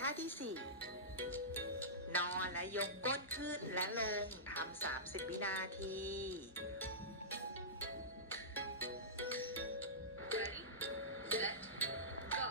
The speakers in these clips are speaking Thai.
ท่าที่ 4 นอนและยกก้นขึ้นและลงทำ30 วินาที Ready, set, go.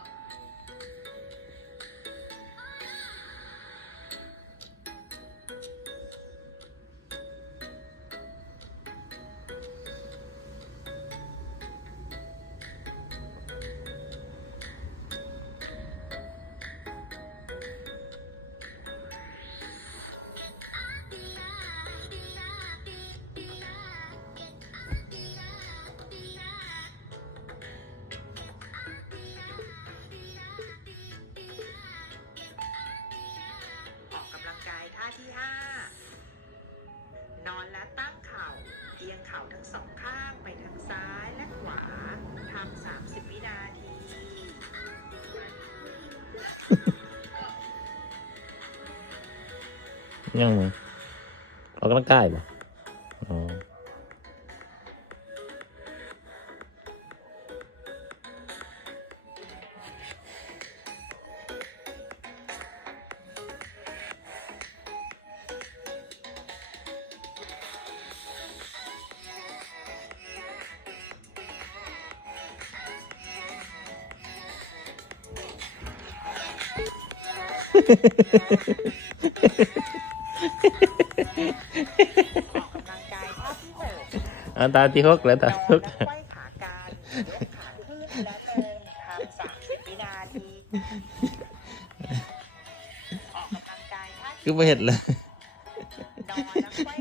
ท่าที่ 5 นอนและตั้งเข่าเอียงเข่าทั้งสองข้างไปทางซ้ายและขวาทำ30 วินาที ยังออกกำลังกายป่ะอ๋อออกกำลังกายท่าที่ 6 ตาที่หกแล้วตาที่หก นอนและไขว้ขากลางยกขาขึ้นและลงทำ30 วินาที ออกกำลังกายท่าที่ คือไม่เห็นเลย นอนและไขว้